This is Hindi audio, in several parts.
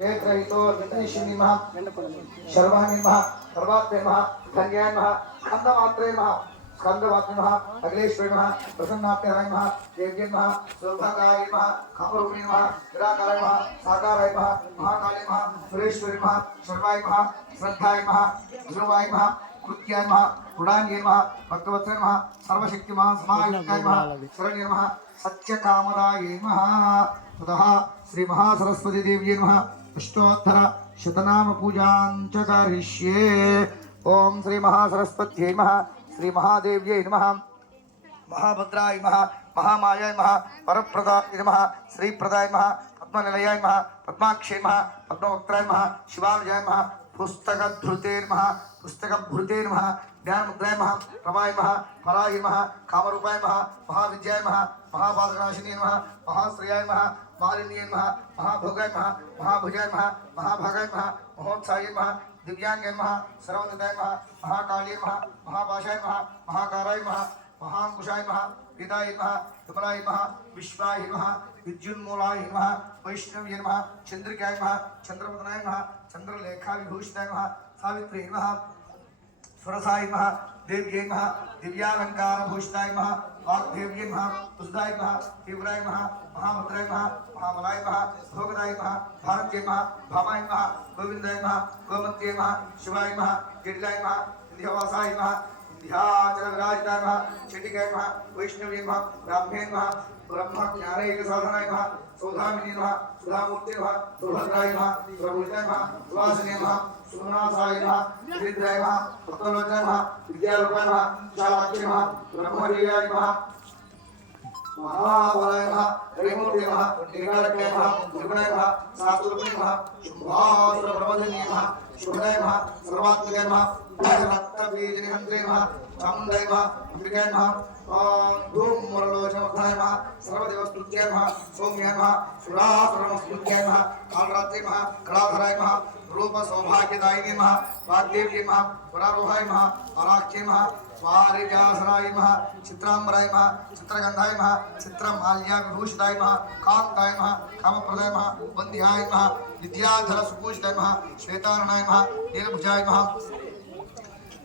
क्षेत्रहितो विष्णु नमः शर्वाणि नमः सर्वात्मे नमः कन्याय नमः स्कंदमात्रे नमः स्कंदमात्रे नमः अखिलेश्वरी नमः प्रसन्नात्याय नमः देव्यै नमः सौभागाय नमः कामरूपिणी नमः निराकाराय नमः साकाराय नमः महाकाले नमः सुरेश्वरी नमः शर्वाय नमः श्रद्धाय नमः ध्रुवाय नमः कृत्याय नमः गुणान्ये नमः भक्तवत्सले नमः सर्वशक्तिमः समायुक्ताय नमः शरण्ये नमः सत्यकामदाय नमः ततः श्री महासरस्वती देव्यै नमः अष्टोत्तर शतनाम पूजां च करिष्ये। ओम श्री महासरस्वत्यै नमः श्री महादेव्यै नमः महाभद्राय नमः महामायाय नमः परप्रदाय नमः श्रीप्रदाय नमः पद्मनिलयाय नमः पद्माक्षे नमः पद्मवक्त्राय नमः शिवालयाय नमः पुस्तकधृते नमः पुस्तकभृते नमः ज्ञानमुद्राय नमः प्रभाय नमः फलाय नमः कामरूपाय नमः महाविद्याय नमः महापादनाशिनी नमः महाश्रेयाय नमः मालिन्ये नमः महाभोगाय नमः महाभुजाय नमः महाभागाय नमः महोत्साय नमः दिव्यांगे नमः सर्वनिधाय नमः महाकाली नमः महापाशाय नमः महाकाराय नमः महांकुशाय नमः वेदाय नमः विमलाय नमः विश्वाय नमः विद्युन्मूलाय नमः वैष्णव्ये नमः चंद्रिकाय नमः चंद्रवदनाय नमः चंद्रलेखा विभूषिताय नमः सावित्री नमः सुरसाय नमः देव्यै नमः दिव्यालंकार भूषिताय नमः वाग्देव्यै नमः तुष्टाय नमः तीव्राय नमः महाभद्राय नमः महाबलाय नमः भोगदाय नमः भारत्यै नमः भामाय नमः गोविंदाय नमः गोमत्ये नमः शिवाय नमः जटिलाय नमः विंध्यवासाय नमः विंध्याचल विराजिताय नमः चंडिकाय नमः वैष्णव्यै नमः ब्राह्म्ये नमः ब्रह्म ज्ञानैक साधनाय नमः सौधामिनी नमः सुधामूर्ते नमः सुभद्राय नमः सुरभूषाय नमः सुवासिने नमः सुमनासाय नमः दरिद्राय नमः भक्तलोचनाय नमः विद्यारूपाय नमः विशालाक्षे नमः ब्रह्मदेवाय नमः महाबलाय नमः हरिमूर्ते नमः निराकारकाय नमः त्रिगुणाय नमः शास्त्ररूपिणे नमः शुभासुरप्रबोधिने नमः शुभदाय नमः सर्वात्मकाय नमः रक्तबीजनिहन्त्रे नमः चामुण्डाय नमः अम्बिकाय नमः धूम्रलोचनवर्धनाय नमः सर्वदेवस्तुत्याय नमः सौम्याय नमः सुरासुरनमस्तुत्याय नमः कालरात्रे नमः कलाधराय नमः रूप सौभाग्यदायिने नमः वाग्देव्यै नमः वरारोहाय नमः पराक्षे नमः स्वारिव्यासनाय नमः चित्राम्बराय नमः चित्रगन्धाय नमः चित्रमाल्याविभूषिताय नमः कान्ताय नमः कामप्रदाय नमः वन्द्याय नमः विद्याधर सुपूजिताय नमः श्वेतारणाय नमः नीलभुजाय नमः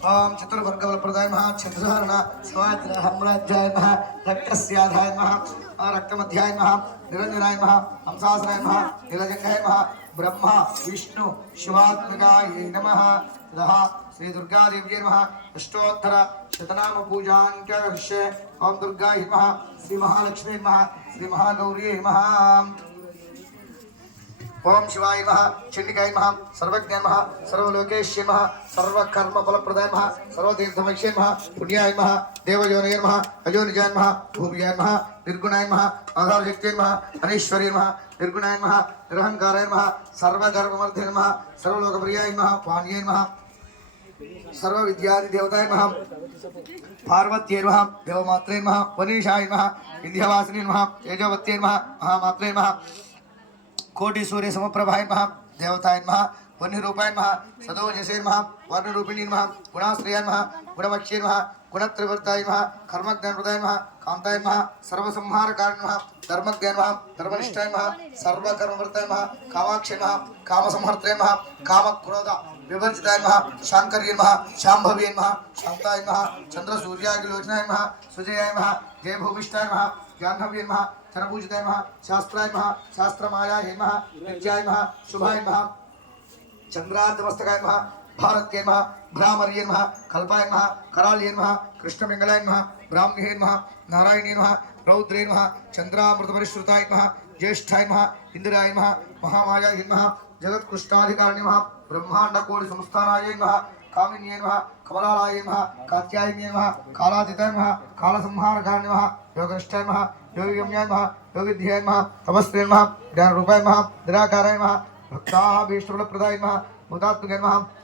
ओम चतुर्वर्गबलप्रदाय नमः चंद्रहरण स्वाज्रहम्राज्याय नमः रक्तस्याधाय नमः रक्तमध्याय नमः निरंजनाय नमः हंसासनाय नमः नीलजंगाय नमः ब्रह्मा विष्णु शिवात्मकाय नमः ततः श्री दुर्गा देव्यै नमः अष्टोत्तर शतनाम पूजां करिष्ये। ओम दुर्गायै नमः श्री महालक्ष्मी नमः श्री महागौरी नमः ओम शिवाय नमः चंडिकाय नमः सर्वज्ञाय नमः सर्वलोकेश्य नमः सर्वकर्म फलप्रदाय नमः सर्वतीर्थमक्षे नमः पुण्याय नमः देवयोनये नमः अयोनिजाय नमः भूमियाय नमः निर्गुणाय नमः आधारशक्त्यै नमः अनीश्वरी नमः निर्गुणाय नमः निरहंकाराय नमः सर्वगर्भमर्थे नमः सर्वलोकप्रियाय नमः पाणिये नमः सर्वविद्यादिदेवताय नमः पार्वत्यै नमः देवमात्रे नमः वनीशाय नमः विंध्यवासिनी नमः तेजोवत्यै नमः महामात्रे नमः कोटि सूर्य समप्रभाय नमः देवताय नमः वन्यरूपाय नमः सदोजसे नमः वर्णरूपिणी नमः गुणाश्रयाय नमः गुणवक्ष्ये नमः गुणत्रिवर्ताय नमः कर्मज्ञानप्रदाय नमः कान्ताय नमः सर्वसंहारकारिणे नमः धर्मज्ञाय नमः धर्मनिष्ठाय नमः सर्वकर्मवर्ताय नमः कामाक्षे नमः कामसंहर्त्रे नमः कामक्रोध विवर्जिताय नमः शांकर्ये नमः शाम्भव्ये नमः शान्ताय नमः चंद्रसूर्याग्निलोचनाय नमः सुजयाय नमः जयभूमिष्ठाय नमः जाह्नव्ये नमः चरपूजिताय नमः शास्त्राय नमः शास्त्रमायाय नमः नित्याय नमः शुभाय नमः चंद्रार्धमस्तकाय नमः भारत्यै नमः भ्रामर्ये नमः कल्पाय नमः कराल्ये नमः कृष्णमंगलाय नमः ब्राह्म्ये नमः नारायणे नमः रौद्रे नमः चंद्रामृतपरिश्रुताय नमः ज्येष्ठाय नमः इंदिराय नमः महामायाय नमः जगत्कृष्णाधिकारिणे नमः ब्रह्मांडकोटि संस्थानाय नमः कामिन्ये नमः कमलालये नमः कात्यायने नमः कालातीताय नमः कालसंहारकारिणे नमः योगनिष्ठाय नमः योगिगम्याय नमः योगिध्याय नमः तपस्वे नमः ज्ञानरूपाय नमः निराकाराय नमः भक्ताभीष्टफलप्रदाय नमः मुदात्मकाय नमः